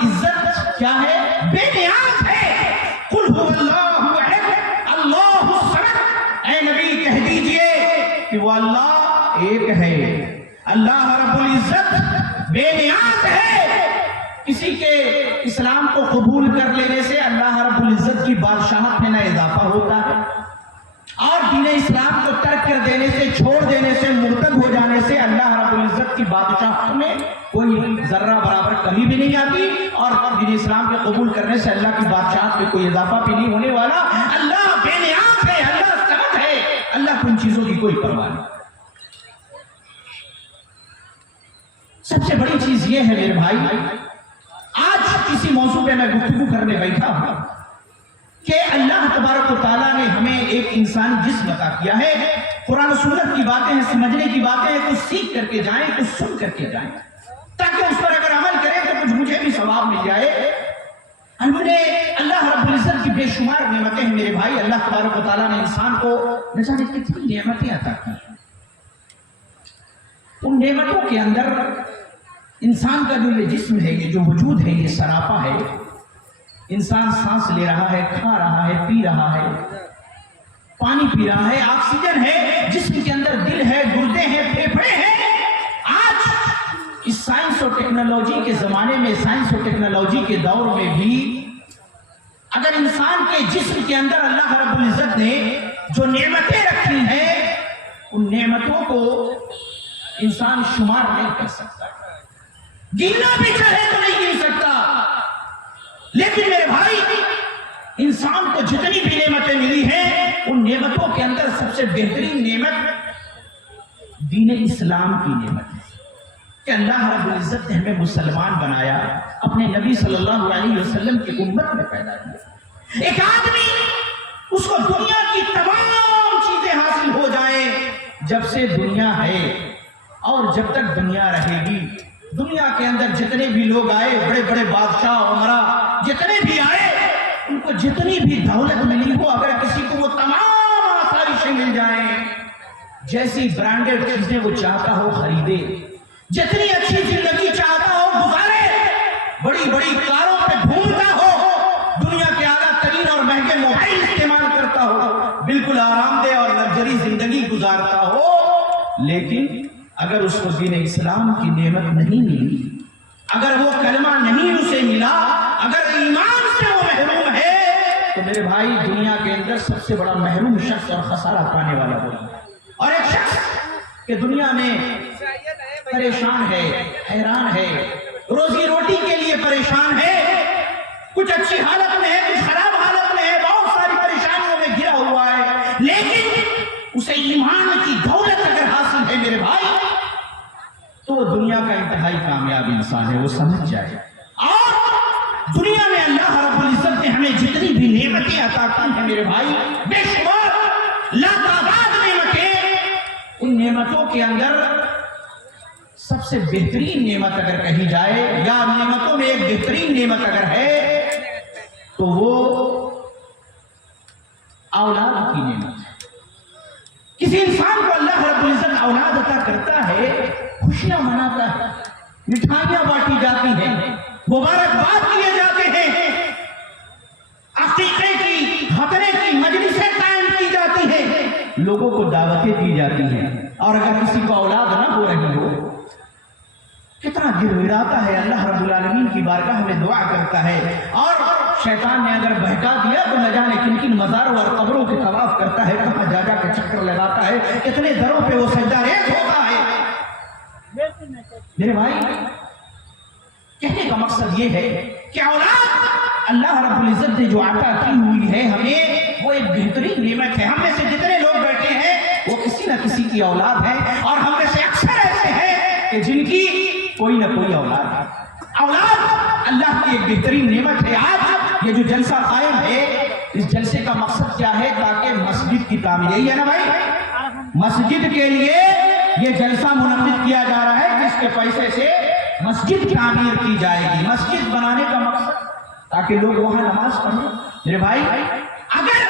العزت کیا ہے؟ بے نیاز ہے۔ قل هو اللہ احد اللہ الصمد، اے نبی کہہ دیجئے کہ وہ اللہ ایک ہے، اللہ رب العزت بے نیاز ہے۔ کسی کے اسلام کو قبول کر لینے سے اللہ رب العزت کی بادشاہت میں نہ اضافہ ہوتا ہے، اور دین اسلام کو ترک کر دینے سے، چھوڑ دینے سے، مرتد ہو جانے سے اللہ رب العزت کی بادشاہت میں کوئی ذرہ برابر کمی بھی نہیں آتی، اور دین اسلام کے قبول کرنے سے اللہ کی بادشاہت میں کوئی اضافہ بھی نہیں ہونے والا۔ اللہ بے نیاز ہے، اللہ صمد ہے، اللہ کو ان چیزوں کی کوئی پرواہ نہیں۔ سب سے بڑی چیز یہ ہے میرے بھائی، آج کسی موضوع پہ میں گفتگو کرنے بیٹھا ہوں کہ اللہ تبارک و تعالیٰ نے ہمیں ایک انسانی جسم عطا کیا ہے۔ قرآن و سنت کی باتیں ہیں، سمجھنے کی باتیں ہیں، کچھ سیکھ کر کے جائیں، کچھ سن کر کے جائیں، تاکہ اس پر اگر عمل کریں تو کچھ مجھے بھی ثواب مل جائے۔ ہم نے اللہ رب العزت کی بے شمار نعمتیں ہیں میرے بھائی۔ اللہ تبارک و تعالیٰ نے انسان کو نہ جانے کتنی نعمتیں عطا کی ہیں۔ ان نعمتوں کے اندر انسان کا جو یہ جسم ہے، یہ جو وجود ہے، یہ سراپا ہے۔ انسان سانس لے رہا ہے، کھا رہا ہے، پی رہا ہے، پانی پی رہا ہے، آکسیجن ہے، جسم کے اندر دل ہے، گردے ہیں، پھیپھڑے ہیں۔ آج اس سائنس اور ٹیکنالوجی کے زمانے میں، سائنس اور ٹیکنالوجی کے دور میں بھی اگر انسان کے جسم کے اندر اللہ رب العزت نے جو نعمتیں رکھی ہیں، ان نعمتوں کو انسان شمار نہیں کر سکتا، گننا بھی چاہے تو نہیں گن سکتا۔ لیکن میرے بھائی، انسان کو جتنی بھی نعمتیں ملی ہیں، ان نعمتوں کے اندر سب سے بہترین نعمت دین اسلام کی نعمت ہے کہ اللہ رب العزت نے ہمیں مسلمان بنایا، اپنے نبی صلی اللہ علیہ وسلم کی امت میں پیدا کیا۔ ایک آدمی، اس کو دنیا کی تمام چیزیں حاصل ہو جائیں، جب سے دنیا ہے اور جب تک دنیا رہے گی، دنیا کے اندر جتنے بھی لوگ آئے، بڑے بڑے بادشاہ عمرا جتنے بھی آئے، ان کو جتنی بھی دولت ملی ہو، اگر کسی کو وہ تمام آسائشیں مل جائیں، جیسی برانڈڈ چیزیں وہ چاہتا ہو خریدے، جتنی اچھی زندگی چاہتا ہو گزارے، بڑی بڑی کاروں پہ گھومتا ہو، دنیا کے اعلیٰ ترین اور مہنگے موبائل استعمال کرتا ہو، بالکل آرام دہ اور لگژری زندگی گزارتا ہو، لیکن اگر اس کو دین اسلام کی نعمت نہیں ملی، اگر وہ کلمہ نہیں اسے ملا، اگر ایمان سے وہ محروم ہے، تو میرے بھائی دنیا کے اندر سب سے بڑا محروم شخص اور خسارہ پانے والا ہوگا۔ اور ایک شخص کہ دنیا میں پریشان ہے، حیران ہے، روزی روٹی کے لیے پریشان ہے، کچھ اچھی حالت میں ہے، کچھ خراب حالت میں ہے، بہت ساری پریشانیوں میں گھرا ہوا ہے، لیکن اسے ایمان کی دولت اگر حاصل ہے میرے بھائی، تو وہ دنیا کا انتہائی کامیاب انسان ہے، وہ سمجھ جائے۔ اور دنیا میں اللہ رب العزت نے ہمیں جتنی بھی نعمتیں عطا کی ہیں میرے بھائی، بے شمار لاتعداد نعمتیں، ان نعمتوں کے اندر سب سے بہترین نعمت اگر کہی جائے، یا نعمتوں میں ایک بہترین نعمت اگر ہے، تو وہ اولاد کی نعمت ہے۔ کسی انسان کو اللہ رب العزت اولاد عطا کرتا ہے، خوشیاں مناتا ہے، مٹھائیاں بانٹی جاتی ہیں، مبارکباد کیے جاتے ہیں، عقیقے کی، ختنے کی مجلسیں قائم کی جاتی ہیں، لوگوں کو دعوتیں دی جاتی ہیں، اور اگر کسی کو اولاد نہ ہو رہی ہو، کتنا گڑگڑاتا ہے، اللہ رب العالمین کی بارگاہ میں دعا کرتا ہے، اور شیطان نے اگر بہکا دیا تو نہ جانے کن کن مزاروں اور قبروں کے طواف کرتا ہے، کہاں جا جا کے چکر لگاتا ہے، کتنے دروں پہ وہ سجدہ ریز ہوتا ہے۔ میرے بھائی، کہنے کا مقصد یہ ہے کہ اولاد اللہ رب العزت نے جو عطا کی ہوئی ہے ہمیں، وہ ایک بہترین نعمت ہے۔ ہم میں سے جتنے لوگ بیٹھے ہیں وہ کسی نہ کسی کی اولاد ہے، اور ہم میں سے اکثر ایسے ہیں کہ جن کی کوئی نہ کوئی اولاد ہے۔ اولاد اللہ کی ایک بہترین نعمت ہے۔ آج یہ جو جلسہ قائم ہے، اس جلسے کا مقصد کیا ہے؟ تاکہ مسجد کی تعمیر، یہی ہے نا بھائی، مسجد کے لیے یہ جلسہ منعقد کیا جا رہا ہے، جس کے پیسے سے مسجد تعمیر کی جائے گی۔ مسجد بنانے کا مقصد تاکہ لوگ وہاں نماز پڑھیں۔ میرے بھائی، اگر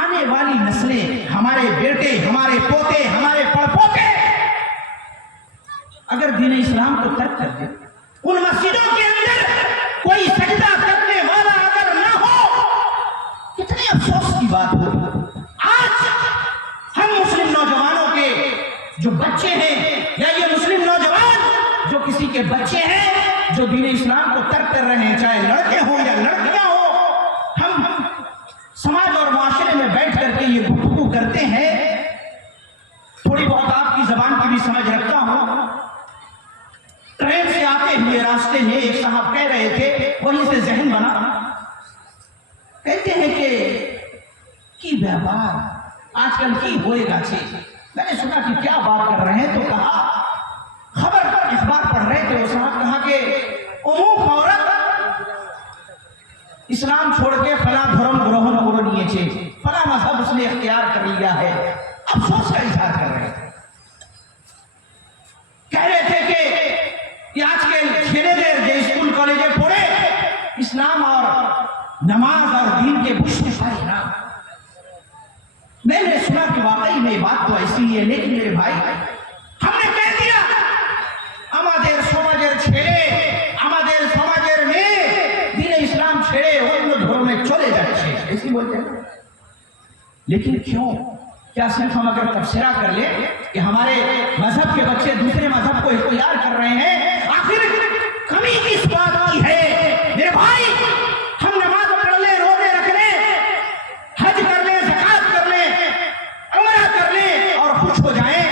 آنے والی نسلیں، ہمارے بیٹے، ہمارے پوتے، ہمارے پڑپوتے اگر دین اسلام کو ترک کر دیں، ان مسجدوں کے اندر کوئی بچے ہیں یا یہ مسلم نوجوان جو کسی کے بچے ہیں جو دین اسلام کو ترک کر رہے ہیں، چاہے لڑکے ہوں یا لڑکیاں ہوں، ہم سماج اور معاشرے میں بیٹھ کر کے یہ گفتگو کرتے ہیں. تھوڑی بہت آپ کی زبان کی بھی سمجھ رکھتا ہوں. ٹرین سے آتے ہوئے راستے میں ایک صاحب کہہ رہے تھے، وہیں سے ذہن بنا، کہتے ہیں کہ کی بیابار آج کل کی ہوئے گا چھے. میں نے سنا کہ کیا بات کر رہے ہیں، تو کہا خبر اخبار پڑھ رہے تھے، وہ صاحب کہا کہ عموم عورت اسلام چھوڑ کے فلاں دھرم گرہن کرو نیے چھے، فلاں مذہب اس نے اختیار کر لیا ہے. افسوس کا اظہار کر رہے تھے، کہہ رہے تھے کہ آج کے چھینے دیر جو اسکول کالجے پڑھے اسلام اور نماز اور دین کے بش میں پائے نا. میں نے سنا کہ واقعی میں بات تو ایسی ہے، لیکن میرے بھائی ہم نے کہہ دیا আমাদের সমাজের ছেড়ে আমাদের সমাজের মেয়ে دین اسلام چھڑے অন্য ধর্মে চলে যাচ্ছে، ایسی بولتے ہیں. لیکن کیوں؟ کیا صرف ہم اگر تبصرہ کر لیں کہ ہمارے مذہب کے بچے دوسرے مذہب کو اختیار کر رہے ہیں، آخر کمی کس بات کی ہے؟ میرے بھائی ہم نماز پڑھ لیں، روزے رکھ لیں، حج کر لیں، زکات کر لیں، عمرہ کر لیں اور خوش ہو جائیں،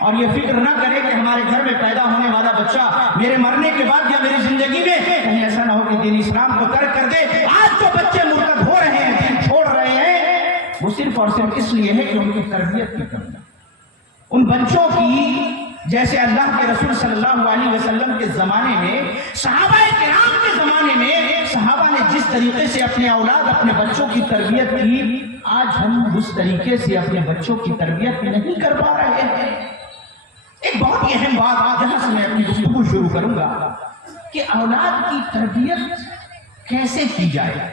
اور یہ فکر نہ کریں کہ ہمارے گھر میں پیدا ہونے والا بچہ میرے مرنے کے بعد یا میری زندگی میں کہیں ایسا نہ ہو کہ دین اسلام کو ترک کر دے. آج جو بچے مرتد ہو رہے ہیں، دین چھوڑ رہے ہیں، وہ صرف اور صرف اس لیے ہے کہ ان کی تربیت کی کمی. ان بچوں کی جیسے اللہ کے رسول صلی اللہ علیہ وسلم کے زمانے میں، صحابہ کرام کے زمانے میں صحابہ نے جس طریقے سے اپنے اولاد اپنے بچوں کی تربیت کی، آج ہم اس طریقے سے اپنے بچوں کی تربیت نہیں کر پا رہے ہیں. ایک بہت ہی اہم بات جہاں سے میں اپنی گفتگو شروع کروں گا کہ اولاد کی تربیت کیسے کی جائے.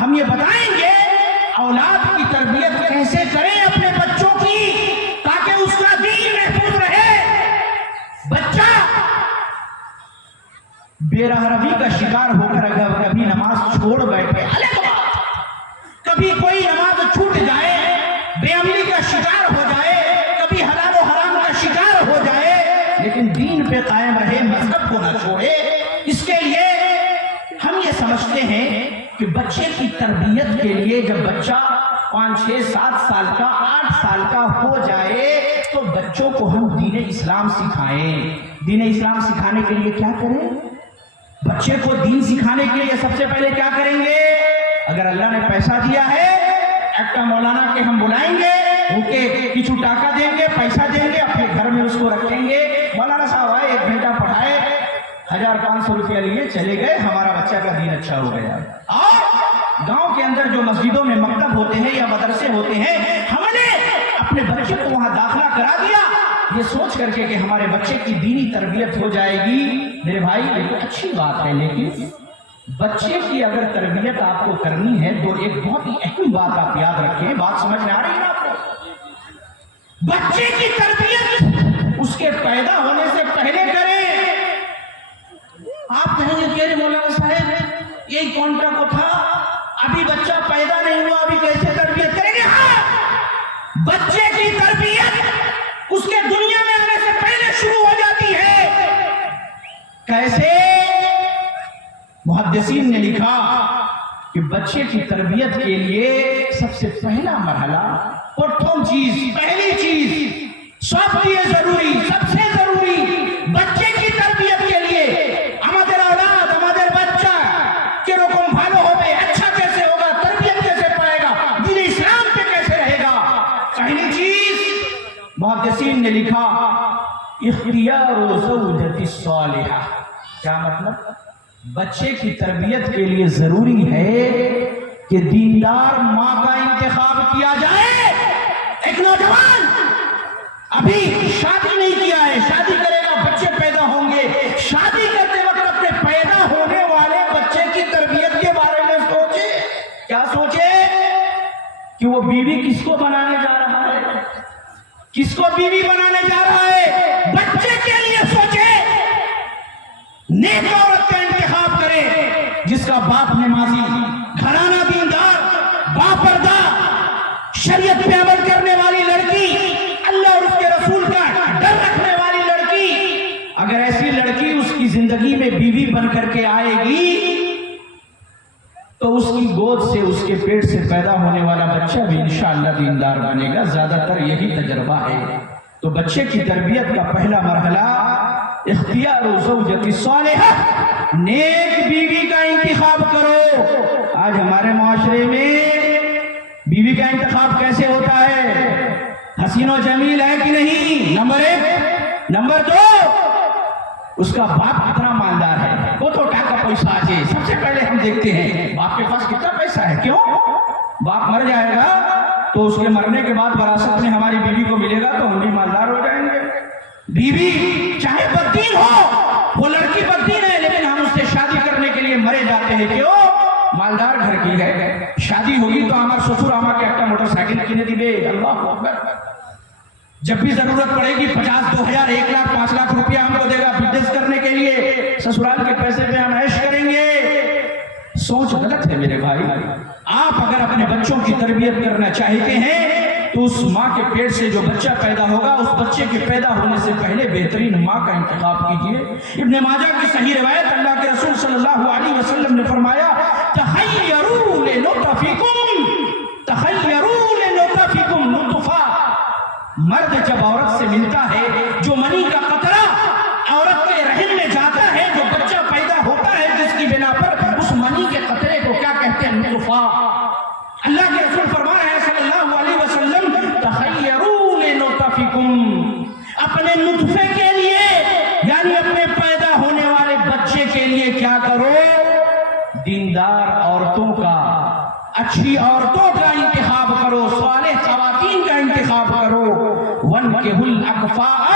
ہم یہ بتائیں گے اولاد کی تربیت کیسے کریں اپنے بچوں کی تاکہ اس کا دین محفوظ رہے. بچہ بے راہ روی کا شکار ہو کر اگر کبھی نماز چھوڑ بیٹھے، کبھی کوئی نماز چھوٹ جائے، بے عملی کا شکار ہو جائے، کبھی حلال و حرام کا شکار ہو جائے، لیکن دین پہ قائم رہے، مذہب کو نہ چھوڑے. اس کے لیے ہم یہ سمجھتے ہیں کہ بچے کی تربیت کے لیے جب بچہ 5 6 7 سال کا 8 سال کا ہو جائے تو بچوں کو ہم دین اسلام سکھائیں. دین اسلام سکھانے کے لیے کیا کریں؟ بچے کو دین سکھانے کے لیے سب سے پہلے کیا کریں گے؟ اگر اللہ نے پیسہ دیا ہے، ایک مولانا کے ہم بلائیں گے، ان کے کچھ ٹاکا دیں گے، پیسہ دیں گے، اپنے گھر میں اس کو رکھیں گے. مولانا صاحب آئے، 1 گھنٹہ پڑھائے، 1500 روپیہ لیے چلے گئے، ہمارا بچہ کا دین اچھا ہو گیا. اور گاؤں کے اندر جو مسجدوں میں مکتب ہوتے ہیں یا مدرسے ہوتے ہیں، ہم نے اپنے بچے کو وہاں داخلہ کرا دیا یہ سوچ کر کے کہ ہمارے بچے کی دینی تربیت ہو جائے گی. میرے بھائی یہ تو اچھی بات ہے، لیکن بچے کی اگر تربیت آپ کو کرنی ہے تو ایک بہت ہی اہم بات آپ یاد رکھیں. بات سمجھ میں آ رہی ہے آپ کو؟ بچے کی تربیت اس کے پیدا ہونے سے پہلے کریں. آپ کہیں گے کہ مولانا صاحب یہی کونٹا کو تھا، ابھی بچہ پیدا نہیں ہوا، ابھی کیسے تربیت کریں گے؟ ہاں، بچے کی تربیت اس کے دنیا میں آنے سے پہلے شروع ہو جاتی ہے. کیسے؟ محدثین نے لکھا کہ بچے کی تربیت کے لیے سب سے پہلا مرحلہ، پرتھم چیز، پہلی چیز، سب سے ضروری، سب سے ضروری بچے کی تربیت کے لیے ہمارے اولاد، ہمارے بچہ کے رقم بھالو ہوگے، اچھا کیسے ہوگا، تربیت کیسے پائے گا، دین اسلام پہ کیسے رہے گا. پہلی چیز محدثین نے لکھا اختیار زوجۃ الصالحہ. کیا مطلب؟ بچے کی تربیت کے لیے ضروری ہے کہ دیندار ماں کا انتخاب کیا جائے. ایک نوجوان ابھی شادی نہیں کیا ہے، شادی کرے گا، بچے پیدا ہوں گے، شادی کرتے وقت اپنے پیدا ہونے والے بچے کی تربیت کے بارے میں سوچے. کیا سوچے؟ کہ وہ بیوی کس کو بنانے جا رہا ہے، کس کو بیوی بنانے جا رہا ہے. بچے کے لیے سوچے، نیک عورت کا انتخاب کرے جس کا باپ نمازی، گھرانہ دیندار، باپردہ، شریعت پہ عمل کرنے والی لڑکی، اللہ اور اس کے رسول کا ڈر رکھنے بن کر کے آئے گی تو اس کی گود سے اس کے پیٹ سے پیدا ہونے والا بچہ بھی انشاءاللہ دیندار بنے گا. زیادہ تر یہی تجربہ ہے. تو بچے کی تربیت کا پہلا مرحلہ اختیار زوجۃ صالحہ، نیک بیوی کا انتخاب کرو. آج ہمارے معاشرے میں بیوی کا انتخاب کیسے ہوتا ہے؟ حسین و جمیل ہے کہ نہیں؟ نمبر 1. نمبر 2، اس کا باپ کتنا مالدار ہے، وہ تو ٹاکا پیسہ آجے. سب سے پہلے ہم دیکھتے ہیں باپ کے پاس کتنا پیسہ ہے. کیوں؟ باپ مر جائے گا تو اس کے مرنے کے بعد وراثت میں ہماری بیوی کو ملے گا تو ہم بھی مالدار ہو جائیں گے. بیوی چاہے بددین ہو، وہ لڑکی بددین ہے لیکن ہم اس سے شادی کرنے کے لیے مرے جاتے ہیں. کیوں؟ مالدار گھر کی ہے. شادی ہوگی تو ہمارا سسر ہمارا کے ایک موٹر سائیکل کینے دیبے. اللہ اکبر. جب بھی ضرورت پڑے گی 50، 2000، 1 لاکھ، 5 لاکھ روپیہ ہم کو دے گا بزنس کرنے کے لیے. سسرال کے پیسے پہ ہم عیش کریں گے. سوچ غلط ہے میرے بھائی. آپ اگر اپنے بچوں کی تربیت کرنا چاہتے ہیں تو اس ماں کے پیٹ سے جو بچہ پیدا ہوگا اس بچے کے پیدا ہونے سے پہلے بہترین ماں کا انتخاب کیجئے. ابن ماجہ کی صحیح روایت، اللہ کے رسول صلی اللہ علیہ وسلم نے فرمایا تخیروا لنطفکم، تخیروا لنطفکم نطفہ. مرد جب عورت سے ملتا ہے، جو منی کا قطرہ عورت کے رحم میں جاتا ہے، جو بچہ پیدا ہوتا ہے جس کی بنا پر، اس منی کے قطرے کو کیا کہتے ہیں؟ نطفہ. اللہ کے رسول فرما رہے ہیں صلی اللہ علیہ وسلم تخیروا لنطفکم، اپنے نطفے کے لیے یعنی اپنے پیدا ہونے والے بچے کے لیے کیا کرو؟ دیندار عورتوں کا، اچھی عورتوں کا انتخاب کرو، صالح خواتین کا انتخاب کرو. وَانْكِحُوا الْأَكْفَاءَ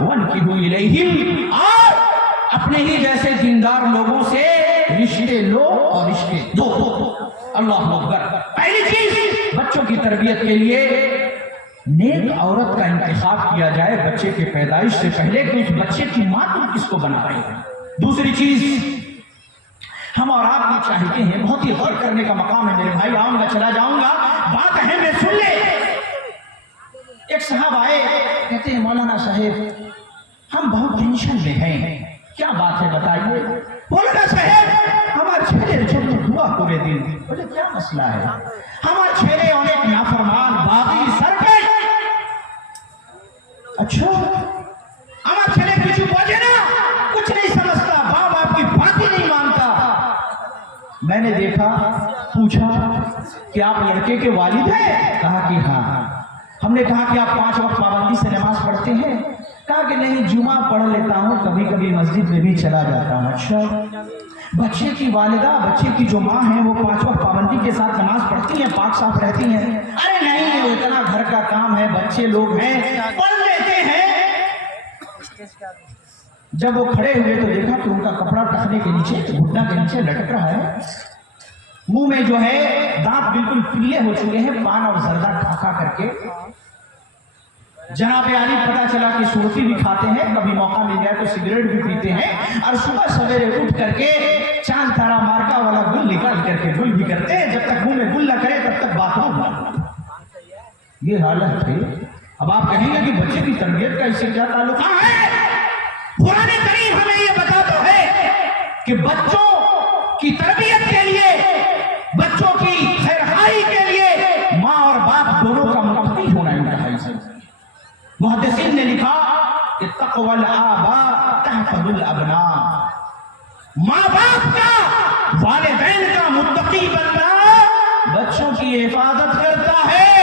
وَانْكِحُوا إِلَيْهِمْ، اور اپنے ہی جیسے دیندار لوگوں سے رشتے لو اور رشتے دو. اللہ اکبر. پہلی چیز بچوں کی تربیت کے لیے نیک عورت کا انتخاب کیا جائے بچے کے پیدائش سے پہلے کہ اس بچے کی ماں تم کس کو بنا رہے ہیں. دوسری چیز ہم اور آپ بھی چاہتے ہیں، بہت ہی غور کرنے کا مقام ہے میرے بھائی. آؤں گا چلا جاؤں گا، بات اہم ہے، سن لے. ایک صاحب آئے، کہتے ہیں مولانا صاحب ہم بہت ٹینشن میں ہیں. کیا بات ہے بتائیے. مولانا صاحب ہمارے چھیلے چھوٹے دعا پورے دن. بولے کیا مسئلہ ہے؟ ہمارے چھیلے انیک نافرمان باغی سرکش. اچھا ہمارے چھیلے کچھ بوجھے نا، کچھ نہیں سمجھتا، باپ آپ کی بات ہی نہیں مانتا. میں نے دیکھا، پوچھا کہ آپ لڑکے کے والد ہیں؟ کہا کہ ہاں. ہم نے کہا کہ آپ 5 وقت پابندی سے نماز پڑھتے ہیں؟ کہا کہ نہیں، جمعہ پڑھ لیتا ہوں، کبھی کبھی مسجد میں بھی چلا جاتا ہوں. اچھا بچے کی والدہ، بچے کی جو ماں ہیں وہ 5 وقت پابندی کے ساتھ نماز پڑھتی ہیں، پاک صاف رہتی ہیں؟ ارے نہیں، وہ اتنا گھر کا کام ہے، بچے لوگ ہیں، پڑھ لیتے ہیں. جب وہ کھڑے ہوئے تو دیکھا کہ ان کا کپڑا ٹخنے کے نیچے، گھٹنا کے نیچے لٹک رہا ہے. منہ میں جو ہے دانت بالکل پیلے ہو چکے ہیں، پان اور زردہ کھا کر کے. جناب عالی پتا چلا کہ سورتی بھی کھاتے ہیں، کبھی موقع مل جائے تو سگریٹ بھی پیتے ہیں، اور صبح سویرے اٹھ کر کے چاند تارا مارکا والا گل نکال کر کے گل بھی کرتے ہیں. جب تک منہ میں گل نہ کرے تب تک بات نہ. یہ حالت ہے. اب آپ کہیں گے کہ بچے کی تربیت کا اس سے کیا تعلق ہے؟ قرآن کریم ہمیں یہ بتاتا ہے کہ بچوں کی تربیت کے لیے، بچوں کی خیرخواہی کے لیے ماں اور باپ دونوں کا متقی ہونا انتہائی ضروری ہے. محدثین نے لکھا کہ تقوی الآباء تحفظ الابناء، ماں باپ کا، والدین کا متقی بندہ بچوں کی حفاظت کرتا ہے.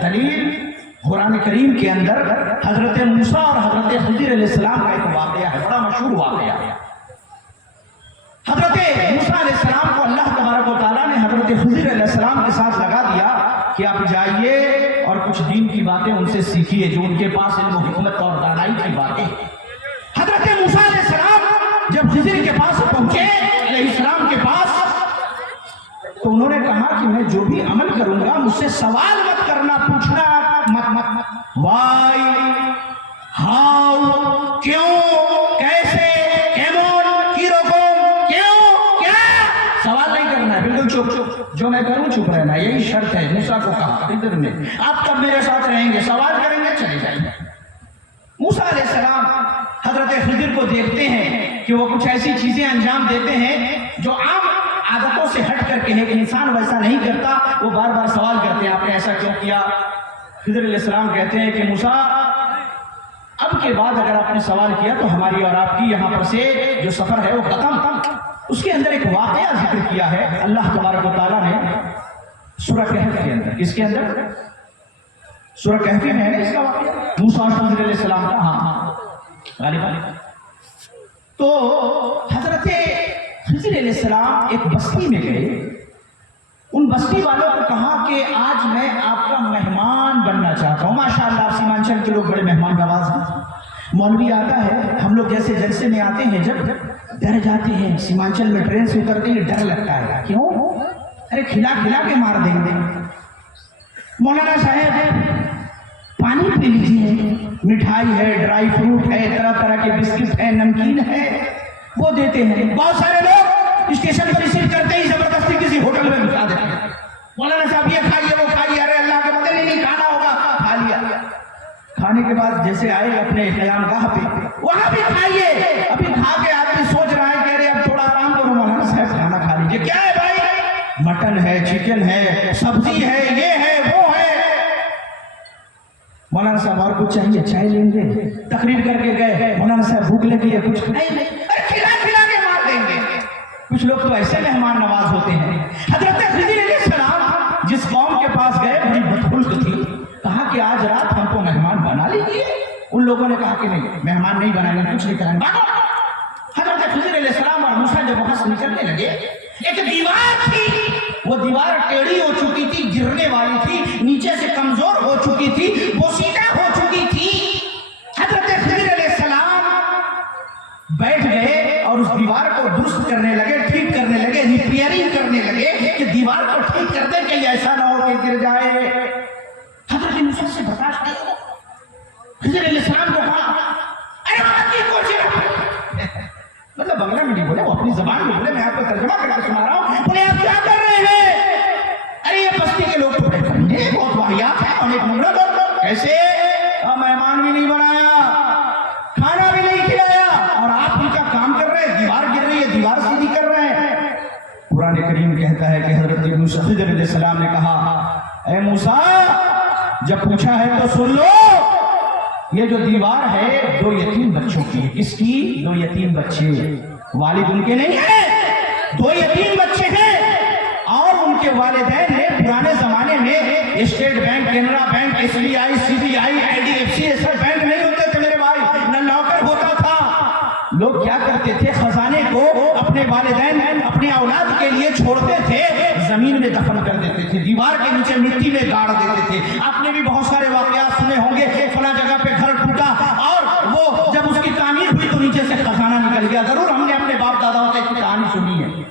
دلیل قرآن کریم کے اندر حضرت موسیٰ اور حضرت خضر علیہ السلام کا ایک واقعہ ہے، بڑا مشہور واقعہ ہے. حضرت موسیٰ علیہ السلام کو اللہ تبارک و تعالیٰ نے حضرت خضر علیہ السلام کے ساتھ لگا دیا کہ آپ جائیے اور کچھ دین کی باتیں ان سے سیکھیے، جو ان کے پاس علم و حکمت اور دانائی کی باتیں. حضرت موسیٰ علیہ السلام جب خضر کے پاس پہنچے علیہ السلام کے پاس، تو انہوں نے کہا کہ میں جو بھی عمل کروں گا مجھ سے سوال مت کرنا، پوچھنا مت. وائی، ہاؤ، کیوں، کیسے، کیمون، کی روکوں، کیوں، کیا، سوال نہیں کرنا ہے، بالکل چپ. جو میں کروں چپ رہنا، یہی شرط ہے. موسیٰ کو کہا خضر نے آپ کب میرے ساتھ رہیں گے؟ سوال کریں گے چلے جائیں گے. موسیٰ علیہ السلام حضرت خضر کو دیکھتے ہیں کہ وہ کچھ ایسی چیزیں انجام دیتے ہیں جو عام عادتوں سے ہٹ کر کے ہے کہ انسان ویسا نہیں کرتا. وہ بار بار سوال کرتے ہیں آپ نے ایسا کیوں کیا؟ خضر علیہ السلام کہتے ہیں کہ موسیٰ اب کے بعد اگر آپ نے سوال کیا تو ہماری اور آپ کی یہاں پر سے جو سفر ہے وہ ختم. اس کے اندر ایک واقعہ ذکر کیا ہے اللہ تبارک و تعالیٰ نے سورہ کہف کے اندر. کس کے اندر؟ سورہ کہف میں ہے نا اس کا واقعہ موسیٰ اور خضر علیہ السلام کا. ہاں غالباً. تو حضرت خضر علیہ السلام ایک بستی میں گئے. ان بستی والوں کو کہا کہ آج میں آپ کا مہمان بننا چاہتا ہوں. ماشاءاللہ آپ سیمانچل کے لوگ بڑے مہمان نواز ہیں. مولوی آتا ہے, ہم لوگ جیسے جلسے میں آتے ہیں جب ڈر جاتے ہیں. سیمانچل میں ٹرین سے اترتے ہیں ڈر لگتا ہے. کیوں؟ ارے کھلا کھلا کے مار دیں گے. مولانا صاحب پانی پی لیجیے, مٹھائی ہے, ڈرائی فروٹ ہے, طرح طرح کے بسکٹ ہے, نمکین ہے, وہ دیتے ہیں. بہت سارے لوگ اسٹیشن پر ریسیو کرتے ہی زبردستی کسی ہوٹل میں گھسا دیتے ہیں. مولانا صاحب یہ کھائیے وہ کھائیے. ارے اللہ کے بدلے نہیں کھانا ہوگا. کھا لیا. کھانے کے بعد جیسے آئے اپنے قیام گاہ پہ وہاں بھی کھائیے. ابھی کھا کے آدمی سوچ رہا ہے کہ ارے اب تھوڑا آرام کرو. مولانا صاحب کھانا کھا لیجیے. کیا ہے بھائی؟ مٹن ہے, چکن ہے, سبزی ہے, یہ ہے وہ ہے. مولانا صاحب اور کچھ چاہیے؟ چائے لیں گے. تقریر کر کے گئے. مولانا صاحب بھوک لگی ہے, کچھ نہیں. کھلا کھلا کے مار دیں گے. کچھ لوگ تو ایسے مہمان نواز ہوتے ہیں. حضرت خضر علیہ السلام جس قوم کے پاس گئے بڑی بدخلق تھی. کہا کہ آج رات ہم کو مہمان بنا لیجیے. ان لوگوں نے کہا کہ نہیں, مہمان نہیں بنائیں گے, کچھ نہیں کریں گے. حضرت خضر علیہ السلام اور موسیٰ جب وہاں سے نکلنے لگے, ایک دیوار تھی. وہ دیوار ٹیڑھی ہو چکی تھی, گرنے والی تھی, نیچے سے کمزور ہو چکی تھی, بوسیدہ ہو چکی تھی. حضرت خضر علیہ السلام بیٹھ گئے اور اس دیوار کو درست کرنے لگے, ٹھیک کرنے لگے, ریپیئرنگ کرنے لگے کہ دیوار کو ٹھیک کر دیں کہ ایسا نہ ہو کہ گر جائے. حضرت موسیٰ سے برداشت نہیں ہوا. خضر علیہ السلام کو کہا ارے باقی مطلب بنگلہ میں نہیں بولے, وہ اپنی زبان میں بولے. میں آپ کو ترجمہ کر کے سنا رہا ہوں. بولے آپ کیا کر رہے ہیں؟ ارے یہ بستی کے لوگ تو بہت واحیات ہیں اور ایک نمرہ کیسے مہمان بھی نہیں بنایا, کھانا بھی نہیں کھلایا, اور آپ ان کا کام کر رہے ہیں. دیوار گر رہی ہے, دیوار سیدھی کر رہے ہیں. قرآن کریم کہتا ہے کہ حضرت موسیٰ خضر علیہ السلام نے کہا اے موسیٰ جب پوچھا ہے تو سن لو. یہ جو دیوار ہے 2 یتیم بچوں کی ہے. کس کی؟ 2 یتیم بچے. والد ان کے نہیں ہیں, 2 یتیم بچے ہیں. اور ان کے والدین نے پرانے زمانے میں state bank, Canara bank, SBI, CBI, IDFC ایسا بینک نہیں ہوتے تھے میرے بھائی, نہ لاکر ہوتا تھا. لوگ کیا کرتے تھے, خزانے کو اپنے والدین اپنے اولاد کے لیے چھوڑتے تھے, زمین میں دفن کر دیتے تھے, دیوار کے نیچے مٹی میں گاڑ دیتے تھے. آپ نے بھی بہت سارے واقعات سنے ہوں گے, فلاں جگہ پہ گھر ٹوٹا اور وہ جب اس کی تعمیر ہوئی تو نیچے سے خزانہ نکل گیا. ضرور ہم نے اپنے باپ داداؤں سے کی کہانی سنی ہے.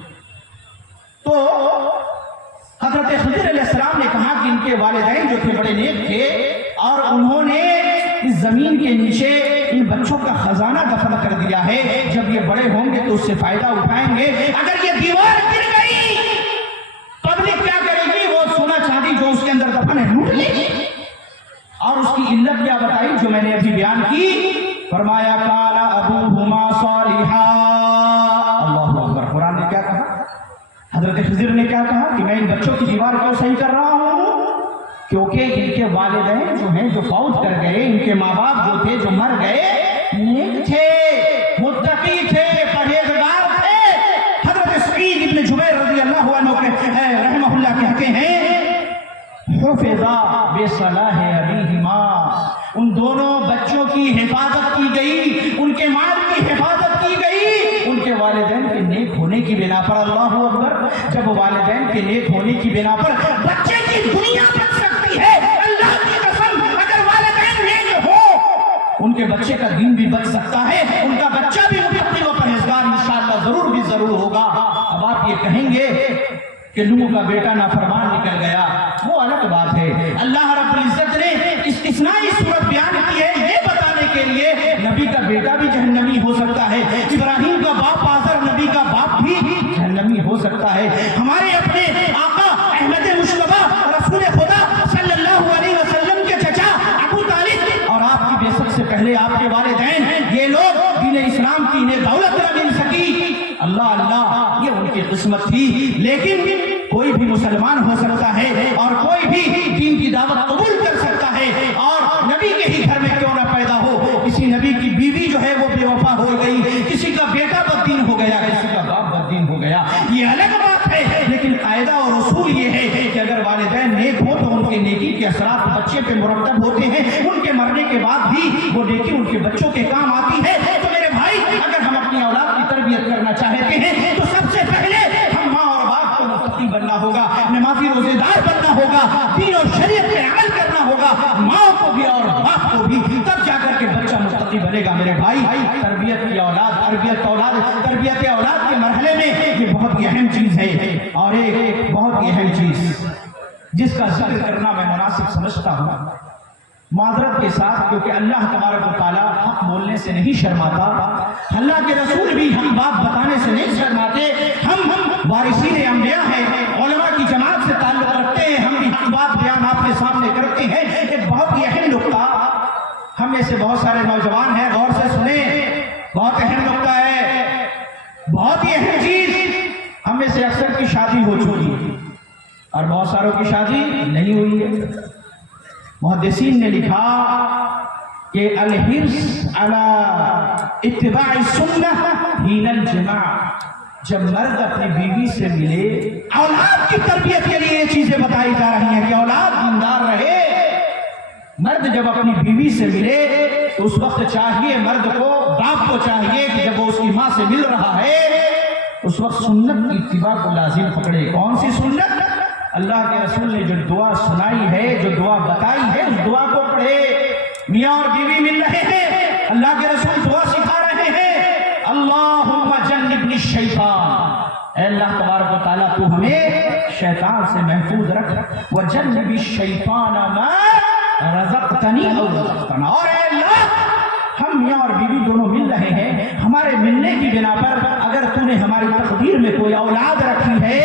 تو حضرت خضر علیہ السلام نے کہا کہ ان کے والدین جو تھے بڑے نیک تھے اور انہوں نے اس زمین کے نیچے ان بچوں کا خزانہ دفن کر دیا ہے. جب یہ بڑے ہوں گے تو اس سے فائدہ اٹھائیں گے. اگر یہ دیوار گر گئی پبلک کیا کرے گی؟ وہ سونا چاندی جو اس کے اندر دفن ہے لوٹ لے گی. اور اس کی علت کیا بتائی جو میں نے ابھی بیان کی. فرمایا کانا ابوہما صالحا. اللہ اکبر. قرآن نے کیا کہا, حضرت خضر نے کیا کہا کہ میں ان بچوں کی دیوار کیوں صحیح کر رہا ہوں؟ کیونکہ ان کے والدین جو ہیں جو فوت کر گئے, ان کے ماں باپ جو تھے جو مر گئے, نیک تھے, متقی تھے, پرہیزگار تھے. حضرت سعید ابن جبیر رضی اللہ عنہ رحمہ اللہ کہتے ہیں حفظا بصلاح ابیہما. ان دونوں بچوں کی حفاظت کی گئی, ان کے مال کی حفاظت کی گئی, ان کے والدین کے نیک ہونے کی بنا پر. اللہ اکبر. جب والدین کے نیک ہونے کی بنا پر بچے کی دنیا بچ سکتی ہے, اللہ کی قسم اگر والدین نیک ہو ان کے بچے کا دین بھی بچ سکتا ہے, ان کا بچہ بھی متقی و پرہیزگار انشاءاللہ ضرور بھی ضرور ہوگا. اب آپ یہ کہیں گے کہ نوح کا بیٹا نافرمان نکل گیا, وہ الگ بات ہے. اللہ رب العزت نے استثنائی صورت بیان کی ہے یہ بتانے کے لیے نبی کا بیٹا بھی جہنمی ہو سکتا ہے, ابراہیم کا باپ آزر نبی کا باپ بھی جہنمی ہو سکتا ہے. ہمارے اپنے آقا احمد مصطفیٰ رسول خدا صلی اللہ علیہ وسلم کے چچا ابو طالب اور آپ کی بعثت سے پہلے آپ کے والدین, یہ لوگ دین اسلام کی انہیں دولت اللہ اللہ یہ ان کی قسمت تھی. لیکن کوئی بھی مسلمان ہو سکتا ہے اور کوئی بھی دین کی دعوت قبول کر سکتا ہے, اور نبی کے ہی گھر میں کیوں نہ پیدا ہو. کسی نبی کی بیوی جو ہے وہ بے وفا ہو گئی, کسی کا بیٹا بددین ہو گیا, کسی کا باپ بددین ہو گیا, یہ الگ بات ہے. لیکن قاعدہ اور اصول یہ ہے کہ اگر والدین نیک ہو تو ان کے نیکی کے اثرات بچے پہ مرتب ہوتے ہیں. ان کے مرنے کے بعد بھی وہ نیکی ان کے بچوں کے کام آتی ہے. تو میرے بھائی, اگر ہم اپنی اولاد کی تربیت کرنا چاہتے ہیں تو سب سے پہلے ہم ماں اور باپ کو متقی بننا ہوگا, نمازی روزے دار بننا ہوگا, دین اور شریعت پہ عمل کرنا ہوگا, ماں کو بھی اور باپ کو بھی. تب جا کر کے بچہ متقی بنے گا. میرے بھائی, تربیت اولاد کے مرحلے میں یہ بہت ہی اہم چیز ہے, اور ایک بہت ہی اہم چیز جس کا ذکر کرنا میں مناسب سمجھتا ہوں معذرت کے ساتھ, کیونکہ اللہ تبارک و تعالیٰ حق بولنے سے نہیں شرماتا, اللہ کے رسول بھی حق بات بتانے سے نہیں شرماتے. ہم وارثین انبیاء ہیں, علماء کی جماعت سے تعلق رکھتے ہیں, ہم بھی حق بات بیان آپ کے سامنے کرتے ہیں. ایک بہت ہی اہم نقطہ, ہم میں سے بہت سارے نوجوان ہیں, غور سے سنیں, بہت اہم نقطہ ہے, بہت ہی اہم چیز. ہم میں سے اکثر کی شادی ہو چکی ہے اور بہت ساروں کی شادی نہیں ہوئی ہے. محدثین نے لکھا کہ الحرص علی اتباع السنہ حین الجماع, جب مرد اپنی بیوی سے ملے, اولاد کی تربیت کے لیے یہ چیزیں بتائی جا رہی ہیں کہ اولاد دیندار رہے. مرد جب اپنی بیوی سے ملے تو اس وقت چاہیے مرد کو, باپ کو چاہیے کہ جب وہ اس کی ماں سے مل رہا ہے اس وقت سنت کی اتباع کو لازم پکڑے. کون سی سنت؟ اللہ کے رسول نے جو دعا سنائی ہے, جو دعا بتائی ہے, اس دعا کو پڑھے. میاں اور بیوی مل رہے ہیں, اللہ کے رسول دعا سکھا رہے ہیں, اللہم جنبنی الشیطان, اے اللہ تبارک و تعالیٰ تو ہمیں شیطان سے محفوظ رکھ, وجنب الشیطان ما رزقتنی او رزقتنا, اور اے اللہ ہم میاں اور بیوی دونوں مل رہے ہیں, ہمارے ملنے کی بنا پر اگر تو نے ہماری تقدیر میں کوئی اولاد رکھی ہے,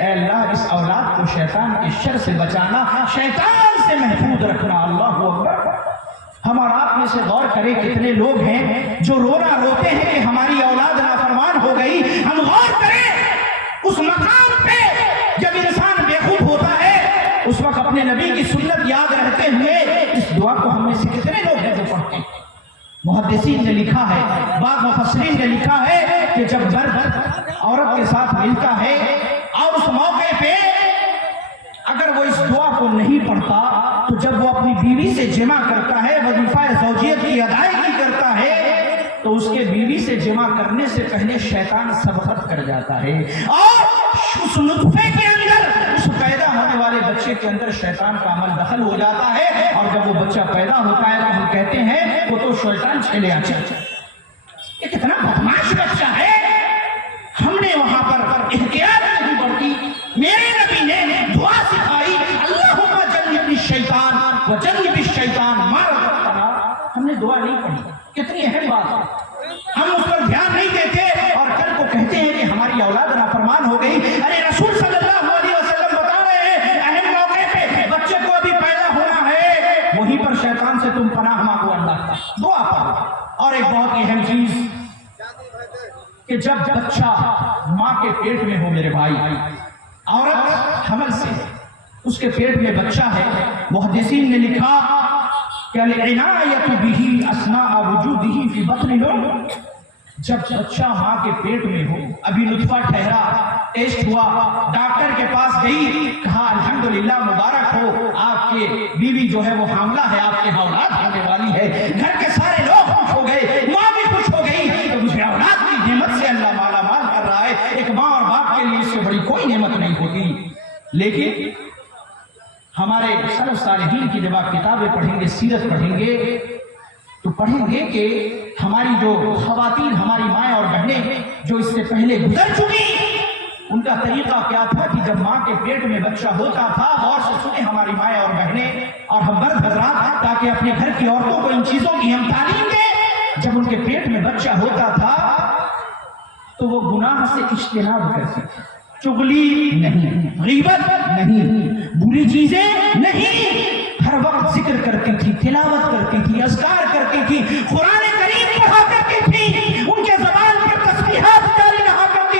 اے اللہ اس اولاد کو شیطان کے شر سے بچانا, شیطان سے محفوظ رکھنا. اللہ اکبر. ہم اور آپ میں سے غور کریں کتنے لوگ ہیں جو رونا روتے ہیں کہ ہماری اولاد نافرمان ہو گئی. ہم غور کریں اس مقام پہ جب انسان بے خود ہوتا ہے, اس وقت اپنے نبی کی سنت یاد رہتے ہوئے اس دعا کو ہم میں سے کتنے لوگ ہیں جو پڑھتے ہیں. محدثین نے لکھا ہے, بعض مفسرین نے لکھا ہے کہ جب مرد عورت کے ساتھ ملتا ہے اور اس موقع پہ اگر وہ اس دعا کو نہیں پڑھتا تو جب وہ اپنی بیوی سے جمع کرتا ہے, وظیفہ زوجیت کی ادائیگی کرتا ہے, تو اس کے بیوی سے جمع کرنے سے پہلے شیطان سبقت کر جاتا ہے, اور اس نطفے کے اندر, اس پیدا ہونے والے بچے کے اندر شیطان کا عمل دخل ہو جاتا ہے. اور جب وہ بچہ پیدا ہوتا ہے تو ہم کہتے ہیں وہ تو شیطان چھیلے آچا, یہ کتنا بدماش بچہ ہے. ہم نے وہاں پر احتیاط نہیں برتی. میرے نبی نے دعا سکھائی, اللہم جنبنی الشیطان وجنب الشیطان ما رزقتنا. ہم نے دعا نہیں پڑھی. کتنی اہم بات ہے, ہم اس پر دھیان نہیں دیتے اور کل کو کہتے ہیں کہ ہماری اولاد نافرمان ہو گئی. ارے رسول صلی اللہ علیہ وسلم بتا رہے ہیں اہم موقع پہ بچے کو ابھی پیدا ہونا ہے, وہیں پر شیطان سے تم پناہ مانگو, اللہ کا دعا پڑھو. اور ایک بہت ہی اہم چیز کہ جب بچہ ماں کے پیٹ میں ہو, میرے بھائی, عورت حمل سے, اس کے پیٹ میں بچہ ہے, محدثین نے لکھا کہ العنایۃ بہ اثناء وجودہ فی بطن الام, جب بچہ ماں کے پیٹ میں ہو, ابھی نطفہ ٹھہرا, ٹیسٹ ہوا, ڈاکٹر کے پاس گئی, کہا الحمدللہ مبارک ہو آپ کے بیوی جو ہے وہ حاملہ ہے, آپ کے اولاد ہونے والی ہے. گھر کے سارے لوگ خوش ہو گئے, ماں بھی خوش ہو گئی, تو مجھے اولاد کی نعمت سے اللہ مالا مال کر رہا ہے. ایک ماں اور باپ کے لیے اس سے بڑی کوئی نعمت نہیں ہوتی. لیکن ہمارے سلف صالحین کی جب آپ کتابیں پڑھیں گے, سیرت پڑھیں گے, تو پڑھیں گے کہ ہماری جو خواتین, ہماری مائیں اور بہنیں جو اس سے پہلے گزر چکی, ان کا طریقہ کیا تھا کہ جب ماں کے پیٹ میں بچہ ہوتا تھا, غور سے سنیں ہماری مائیں اور بہنیں اور ہم مرد حضرات, تاکہ اپنے گھر کی عورتوں کو ان چیزوں کی ہم تعلیم دیں. جب ان کے پیٹ میں بچہ ہوتا تھا تو وہ گناہ سے اجتناب کرتی تھی, چغلی نہیں, غیبت نہیں, بری چیزیں نہیں, ہر وقت ذکر کرتی تھی, تلاوت کرتی تھی, اذکار کرتی تھی, قرآن کریم پڑھا کرتی تھی, ان کے زبان پر تسبیحات جاری رہا کرتی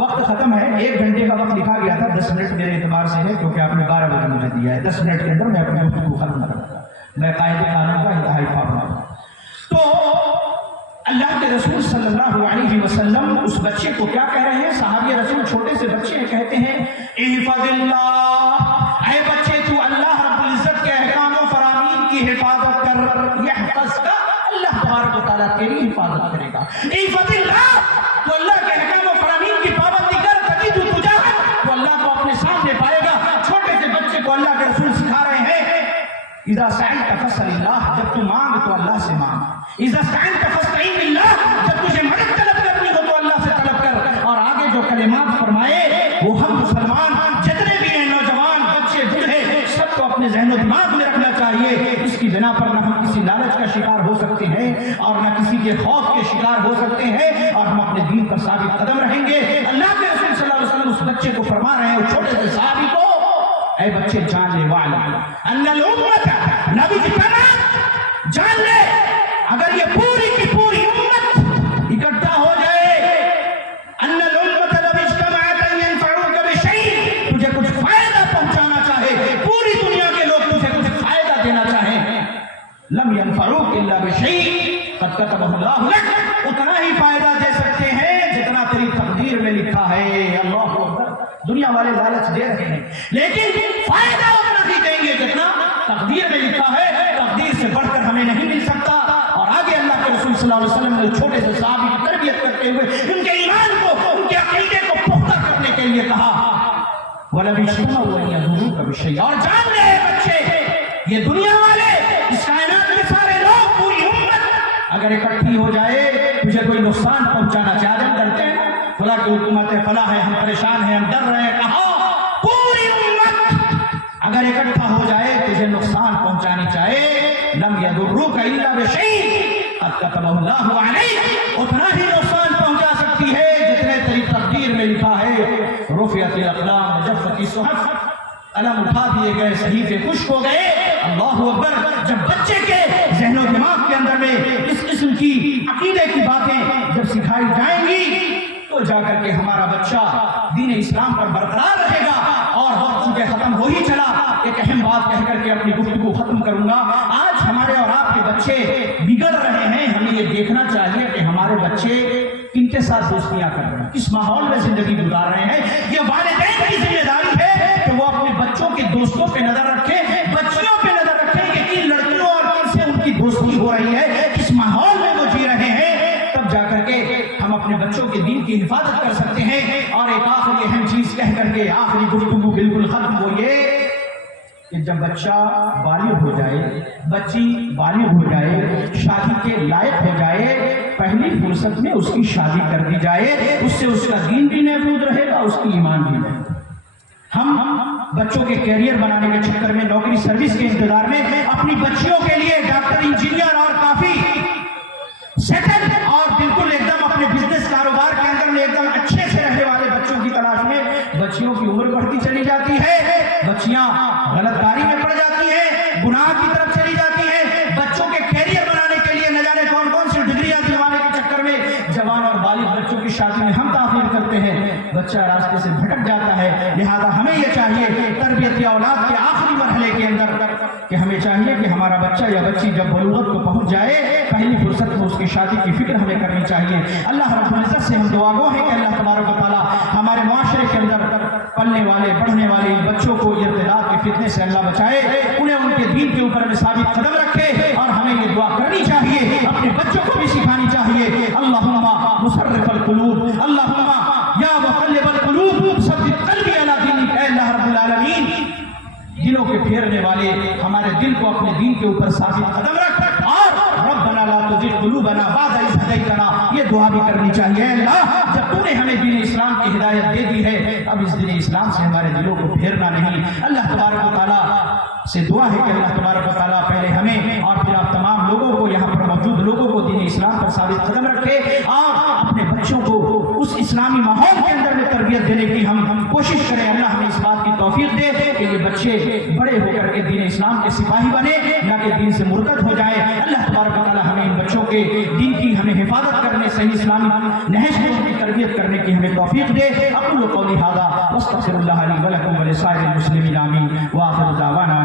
وقت ختم ہے، 1 گھنٹے کا وقت لکھا گیا تھا، 10 منٹ میرے اعتبار سے ہے کیونکہ آپ نے 12 بجے مجھے دیا ہے، 10 منٹ کے اندر میں اپنے وقت کو ختم کروں گا، میں قائد قانون کا انتہائی پابند ہوں۔ تو اللہ کے رسول صلی اللہ علیہ وسلم اس بچے کو کیا کہہ رہے ہیں؟ صحابی رسول چھوٹے سے بچے ہیں، کہتے ہیں احفظ اللہ، اے بچے تو اللہ رب العزت کے احکام و فرامین کی حفاظت کر، یحفظ کا اللہ تبارک و تعالیٰ تیری حفاظت کرے گا۔ احفظ اللہ، تو اللہ کے احکام و فرامین کی پابندی کر، تجد تجاہک، تو اللہ کو اپنے سامنے پائے گا۔ چھوٹے سے بچے کو اللہ کے رسول سکھا رہے ہیں اذا سألت فاسأل اللہ، جب تو مانگ تو اللہ سے مانگ، اذا استعنت فاستعن باللہ، جب تجھے مدد طلب کرنی ہو تو اللہ سے طلب کر۔ اور آگے جو کلمات فرمائے وہ ہم مسلمان جتنے بھی ہیں، نوجوان بچے بوڑھے، سب کو اپنے ذہن و دماغ میں رکھنا چاہیے۔ اس کی بنا پر نہ ہم کسی لالچ کا شکار ہو سکتے ہیں اور نہ کسی کے خوف کے شکار ہو سکتے ہیں، اور ہم اپنے دین پر ثابت قدم رہیں گے۔ اللہ کے رسول صلی اللہ علیہ وسلم اس بچے کو فرما رہے ہیں، اس چھوٹے سے صحابی کو، اے بچے جان لے وعلم ان الامت، نبی کی کہنا جان لے، اگر یہ پوری کی پوری امت اکٹھا ہو جائے، ان الامت لو اجتمعت ان ينفعوك بشيء، تجھے کچھ فائدہ پہنچانا چاہے، پوری دنیا کے لوگ تجھے کچھ فائدہ دینا چاہیں، لم ينفعوك الا بشيء قد كتبه الله لك، اتنا ہی فائدہ دے سکتے ہیں جتنا تیری تقدیر میں لکھا ہے۔ اللہ اکبر، دنیا والے لالچ دے رہے ہیں لیکن فائدہ اتنا ہی دیں گے جتنا تقدیر میں لکھا ہے، تقدیر سے بڑھ کر ہمیں نہیں مل سکتا۔ اور آگے اللہ کے رسول صلی اللہ علیہ وسلم نے چھوٹے سے صحابی کی تربیت کرتے ہوئے ان کے ایمان کو، ان کے عقیدے کو پختہ کرنے کے لیے کہا وَلَوْ اجْتَمَعُوا أَن يَضُرُّوكَ بِشَيْءٍ، اور جان لے بچے، یہ دنیا والے، اس کائنات کے سارے لوگ، پوری امت اگر اکٹھی ہو جائے تجھے کوئی نقصان پہنچانا چاہے، ہم ڈرتے ہیں فلاں کی حکومت فلاں ہے، ہم پریشان ہیں، ہم ڈر رہے ہیں، کہا پوری امت اگر اکٹھا ہو جائے تجھے نقصان پہنچانی چاہے، لم يضروك الا بشيء قد كتبه الله عليك، اتنا ہی نقصان پہنچا سکتی ہے جتنے تیری تقدیر میں لکھا ہے۔ رفعت الاقلام وجفت الصحف، قلم اٹھا دیے گئے، صحیفے خشک ہو گئے۔ اللہ اکبر، جب بچے کے ذہن و دماغ کے اندر میں اس قسم کی عقیدے کی باتیں جب سکھائی جائیں گی تو جا کر کے ہمارا بچہ دین اسلام پر برقرار رہے گا۔ اور وقت چونکہ ختم ہو ہی چلا، ایک اہم بات کہہ کر کے اپنی گفتگو ختم کروں گا۔ آج ہمارے اور آپ کے بچے بگڑ رہے ہیں، ہمیں یہ دیکھنا چاہیے کہ ہمارے بچے کن کے ساتھ دوستیاں کر رہے ہیں، کس ماحول میں زندگی گزار رہے ہیں۔ یہ والدین کی ذمہ داری ہے کہ وہ اپنے بچوں کے دوستوں پہ نظر رکھیں، بچیوں پہ نظر رکھیں کہ کن لڑکیوں اور کن سے ان کی دوستی ہو رہی ہے، کس ماحول میں وہ جی رہے ہیں، تب جا کر کے ہم اپنے بچوں کے دین کی حفاظت کر سکتے ہیں۔ اور ایک آخری اہم چیز کہہ کر کے آخری گفتگو بالکل ختم ہو یہ کہ جب بچہ بالغ ہو جائے، بچی بالغ ہو جائے، شادی کے لائق ہو جائے، پہلی فرصت میں اس کی شادی کر دی جائے، اس سے اس کا دین بھی محفوظ رہے گا، اس کی ایمان بھی محفوظ۔ ہم بچوں کے کیریئر بنانے کے چکر میں، نوکری سروس کے انتظار میں اپنی بچیوں کے لیے ڈاکٹر، انجینئر اور کافی سیٹل اور بالکل ایک دم اپنے بزنس کاروبار کے اندر میں ایک دم اچھے سے رہنے والے بچوں کی تلاش میں بچیوں کی عمر بڑھتی چلی جاتی ہے، بچیاں غلط کاری میں پڑ جاتی ہیں، گناہ کی طرف چلی جاتی ہیں۔ بچوں کے کیریئر بنانے کے لیے نہ جانے کون کون سی ڈگریاں دلوانے کے چکر میں جوان اور بالغ بچوں کی شادی میں ہم تاخیر کرتے ہیں، بچہ راستے سے بھٹک جاتا ہے۔ لہذا ہمیں یہ چاہیے تربیت اولاد کے آخری مرحلے کے اندر کہ ہمیں چاہیے کہ ہمارا بچہ یا بچی جب بلوغت کو پہنچ جائے، پہلی فرصت میں اس کی شادی کی فکر ہمیں کرنی چاہیے۔ اللہ رب العزت سے ہم دعا گو ہیں کہ اللہ تبارک و تعالیٰ ہمارے معاشرے کے اندر پلنے والے، بڑھنے والے بچوں کو ارتداد کے فتنے سے اللہ بچائے، انہیں ان کے دین کے اوپر میں ثابت قدم رکھے۔ اور ہمیں یہ دعا کرنی چاہیے، اپنے بچوں کو بھی سکھانی چاہیے، اللہم مصرف القلوب، اللہم یا مقلب القلوب ثبت قلبی علی دینک، اے اللہ رب العالمین دلوں کے پھیرنے والے ہمارے دل کو اپنے دین کے اوپر ثابت قدم رکھ، اور ربنا لا تزغ قلوبنا بعد اذ ہدیتنا، یہ دعا بھی کرنی چاہیے۔ اللہ جب تو نے ہمیں دین اسلام کی ہدایت دے دی ہے، اب اس دین اسلام سے ہمارے دلوں کو پھیرنا نہیں۔ اللہ تبارک و تعالیٰ سے دعا ہے کہ اللہ تبارک و تعالیٰ پہلے ہمیں اور پھر آپ تمام لوگوں کو، یہاں پر موجود لوگوں کو دین اسلام پر ثابت قدم رکھے، اور اپنے بچوں کو اس اسلامی ماحول کے اندر میں تربیت دینے کی ہم کوشش کریں۔ اللہ ہمیں اس بات کی توفیق دے کہ یہ بچے بڑے ہو کر کے دین اسلام کے سپاہی بنے، نہ کہ دین سے مرتد ہو جائیں۔ اللہ تبارک و تعالیٰ ہمیں ان بچوں کے دین کی ہمیں حفاظت کرنے، صحیح اسلامی نہج میں ان کی تربیت تربیت کرنے کی ہمیں توفیق دے. اقول قولی ھذا واستغفر اللہ لی ولکم ولسائر المسلمین آمین. وآخر دعوانا